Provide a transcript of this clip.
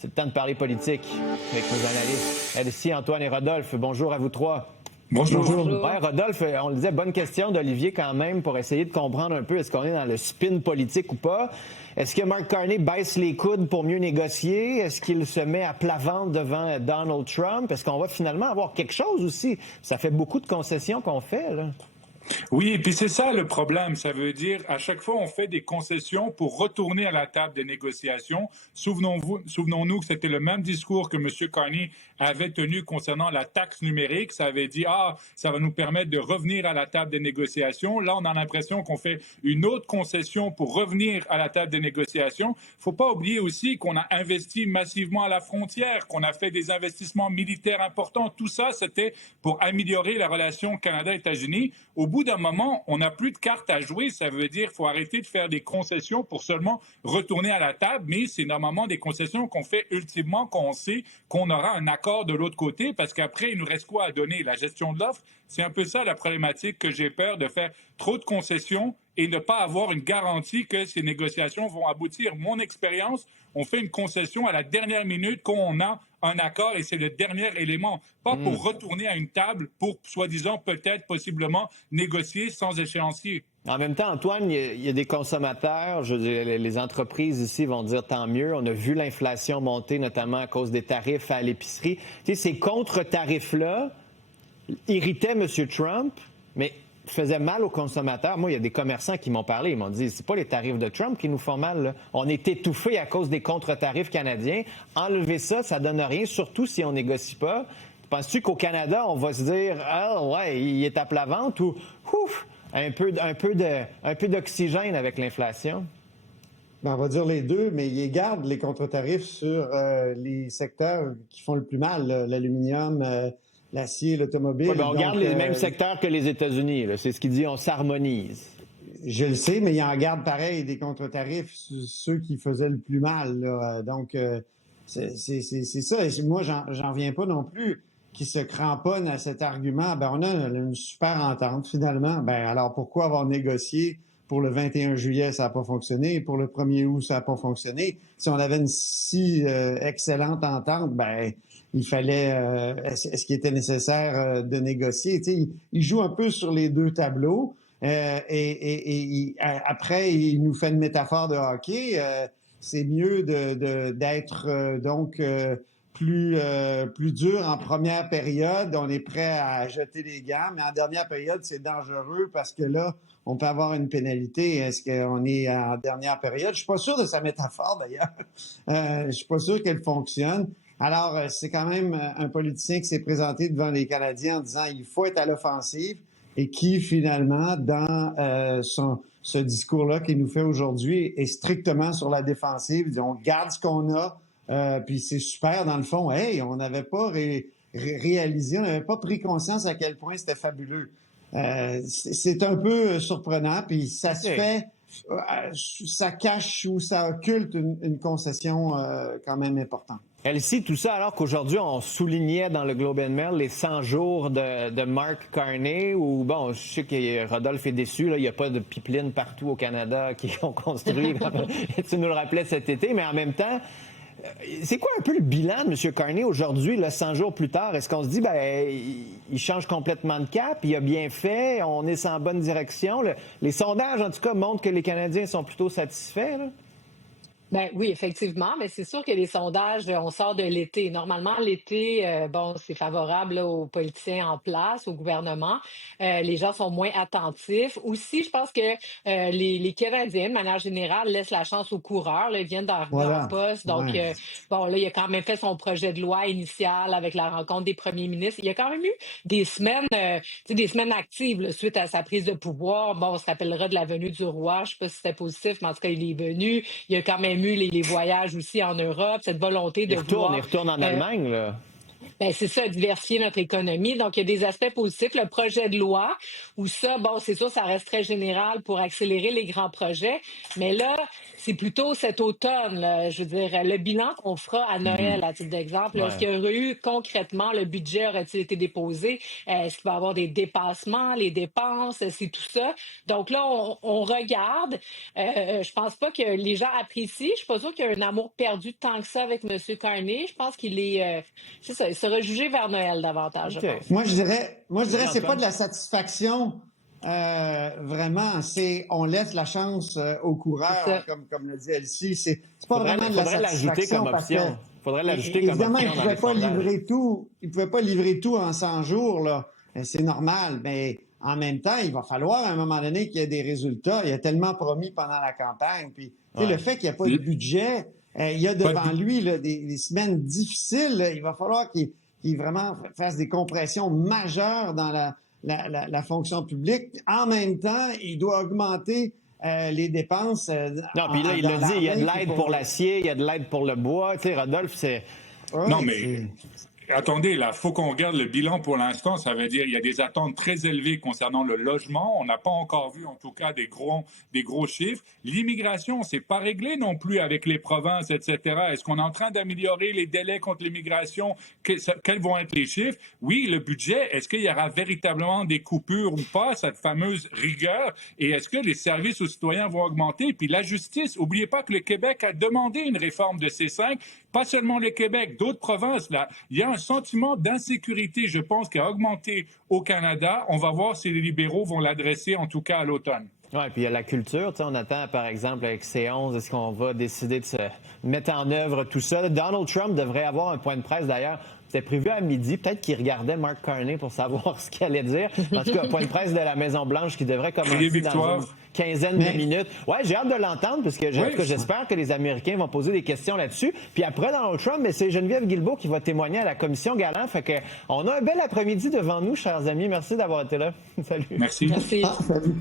C'est le temps de parler politique avec nos analystes. Ici, Antoine et Rodolphe. Bonjour à vous trois. Bonjour. Ouais, Rodolphe, on le disait, bonne question d'Olivier quand même pour essayer de comprendre un peu est-ce qu'on est dans le spin politique ou pas. Est-ce que Mark Carney baisse les coudes pour mieux négocier? Est-ce qu'il se met à plat ventre devant Donald Trump? Est-ce qu'on va finalement avoir quelque chose aussi? Ça fait beaucoup de concessions qu'on fait, là. Oui, et puis c'est ça le problème. Ça veut dire, à chaque fois, on fait des concessions pour retourner à la table des négociations. Souvenons-nous que c'était le même discours que M. Carney avait tenu concernant la taxe numérique. Ça avait dit, ça va nous permettre de revenir à la table des négociations. Là, on a l'impression qu'on fait une autre concession pour revenir à la table des négociations. Il ne faut pas oublier aussi qu'on a investi massivement à la frontière, qu'on a fait des investissements militaires importants. Tout ça, c'était pour améliorer la relation Canada-États-Unis. Au bout d'un moment, on n'a plus de cartes à jouer. Ça veut dire qu'il faut arrêter de faire des concessions pour seulement retourner à la table. Mais c'est normalement des concessions qu'on fait ultimement quand on sait qu'on aura un accord de l'autre côté. Parce qu'après, il nous reste quoi à donner? La gestion de l'offre, c'est un peu ça la problématique que j'ai peur de faire trop de concessions et ne pas avoir une garantie que ces négociations vont aboutir. Mon expérience, on fait une concession à la dernière minute quand on a un accord et c'est le dernier élément. Pas pour retourner à une table pour, soi-disant, peut-être, possiblement, négocier sans échéancier. En même temps, Antoine, il y a des consommateurs, je veux dire, les entreprises ici vont dire tant mieux. On a vu l'inflation monter, notamment à cause des tarifs à l'épicerie. Tu sais, ces contre-tarifs-là irritaient M. Trump, mais faisaient mal aux consommateurs. Moi, il y a des commerçants qui m'ont parlé. Ils m'ont dit, c'est pas les tarifs de Trump qui nous font mal, là. On est étouffés à cause des contre-tarifs canadiens. Enlever ça, ça donne rien, surtout si on négocie pas. Penses-tu qu'au Canada, on va se dire, ouais, il est à plat ventre ou, un peu d'oxygène avec l'inflation? Ben, on va dire les deux, mais ils gardent les contre-tarifs sur les secteurs qui font le plus mal, là, l'aluminium, l'acier, l'automobile. Ouais, ben on garde les mêmes secteurs que les États-Unis. Là. C'est ce qu'il dit, on s'harmonise. Je le sais, mais ils en gardent pareil des contre-tarifs sur ceux qui faisaient le plus mal. Là. Donc, c'est ça. Et moi, j'en viens pas non plus qui se cramponnent à cet argument. Ben, on a une super entente, finalement. Ben, alors pourquoi avoir négocié pour le 21 juillet, ça n'a pas fonctionné. Pour le 1er août, ça n'a pas fonctionné. Si on avait une si excellente entente, ben, il fallait... est-ce qu'il était nécessaire de négocier? Tu sais, il joue un peu sur les deux tableaux. Après, il nous fait une métaphore de hockey. C'est mieux d'être plus dur en première période. On est prêt à jeter les gants, mais en dernière période, c'est dangereux parce que là, on peut avoir une pénalité. Est-ce qu'on est en dernière période? Je suis pas sûr de sa métaphore, d'ailleurs. Je suis pas sûr qu'elle fonctionne. Alors, c'est quand même un politicien qui s'est présenté devant les Canadiens en disant il faut être à l'offensive et qui, finalement, dans ce discours-là qu'il nous fait aujourd'hui, est strictement sur la défensive. Il dit on garde ce qu'on a, puis c'est super, dans le fond. Hey, on n'avait pas réalisé, on n'avait pas pris conscience à quel point c'était fabuleux. C'est un peu surprenant, puis ça se fait, ça cache ou ça occulte une concession quand même importante. Elsie, tout ça alors qu'aujourd'hui, on soulignait dans le Globe and Mail les 100 jours de Mark Carney, où, bon, je sais que Rodolphe est déçu, là, il n'y a pas de pipeline partout au Canada qui ont construit. Tu nous le rappelais cet été, mais en même temps, c'est quoi un peu le bilan de M. Carney aujourd'hui, là, 100 jours plus tard? Est-ce qu'on se dit, il change complètement de cap, il a bien fait, on est en bonne direction? Les sondages, en tout cas, montrent que les Canadiens sont plutôt satisfaits, là? Ben oui, effectivement, mais c'est sûr que les sondages, on sort de l'été. Normalement, l'été, c'est favorable là, aux politiciens en place, au gouvernement. Les gens sont moins attentifs. Aussi, je pense que les Canadiens, de manière générale, laissent la chance aux coureurs. Là, ils viennent d'arriver en poste. Donc, là, il a quand même fait son projet de loi initial avec la rencontre des premiers ministres. Il y a quand même eu des semaines, des semaines actives là, suite à sa prise de pouvoir. Bon, on se rappellera de la venue du roi. Je sais pas si c'était positif, mais en tout cas, il est venu. Il y a quand même eu les voyages aussi en Europe, cette volonté de Il retourne en Allemagne, là. Ben, c'est ça, diversifier notre économie. Donc, il y a des aspects positifs. Le projet de loi, où ça, bon, c'est sûr, ça reste très général pour accélérer les grands projets. Mais là, c'est plutôt cet automne, là, je veux dire, le bilan qu'on fera à Noël, à titre d'exemple. Est-ce qu'il y aurait eu concrètement, le budget aurait-il été déposé? Est-ce qu'il va y avoir des dépassements, les dépenses? C'est tout ça. Donc là, on regarde. Je pense pas que les gens apprécient. Je suis pas sûre qu'il y a un amour perdu tant que ça avec M. Carney. Je pense qu'il est, c'est ça, il sera jugé vers Noël davantage, je pense. Moi, je dirais, c'est pas de la satisfaction. Vraiment, c'est on laisse la chance aux coureurs, comme le dit Elsie. C'est pas vraiment de la satisfaction parce que faudrait l'ajouter comme évidemment, option. il ne pouvait pas livrer tout en 100 jours, là. C'est normal, mais en même temps, il va falloir à un moment donné qu'il y ait des résultats. Il a tellement promis pendant la campagne. Puis, le fait qu'il n'y a pas de budget, il y a devant lui là, des semaines difficiles. Là. Il va falloir qu'il vraiment fasse des compressions majeures dans la fonction publique. En même temps, il doit augmenter les dépenses. Non, puis là, il l'a dit, il y a de l'aide pour l'acier, il y a de l'aide pour le bois. Tu sais, Rodolphe, c'est... Ouais, non, mais... Attendez, là, il faut qu'on regarde le bilan pour l'instant. Ça veut dire qu'il y a des attentes très élevées concernant le logement. On n'a pas encore vu, en tout cas, des gros chiffres. L'immigration, c'est pas réglé non plus avec les provinces, etc. Est-ce qu'on est en train d'améliorer les délais contre l'immigration? Quels vont être les chiffres? Oui, le budget, est-ce qu'il y aura véritablement des coupures ou pas, cette fameuse rigueur? Et est-ce que les services aux citoyens vont augmenter? Puis la justice, n'oubliez pas que le Québec a demandé une réforme de C5, pas seulement le Québec, d'autres provinces, là. Il y a un sentiment d'insécurité, je pense, qui a augmenté au Canada. On va voir si les libéraux vont l'adresser, en tout cas à l'automne. Oui, puis il y a la culture. Tu sais, on attend, par exemple, avec C11, est-ce qu'on va décider de se mettre en œuvre tout ça? Donald Trump devrait avoir un point de presse, d'ailleurs. C'était prévu à midi. Peut-être qu'il regardait Mark Carney pour savoir ce qu'il allait dire. En tout cas, un point de presse de la Maison-Blanche qui devrait commencer dans une quinzaine de minutes. Ouais, j'ai hâte de l'entendre parce que j'espère que les Américains vont poser des questions là-dessus. Puis après Donald Trump, c'est Geneviève Guilbeault qui va témoigner à la commission Galland. Fait que on a un bel après-midi devant nous, chers amis. Merci d'avoir été là. Salut. Merci. Merci. Salut.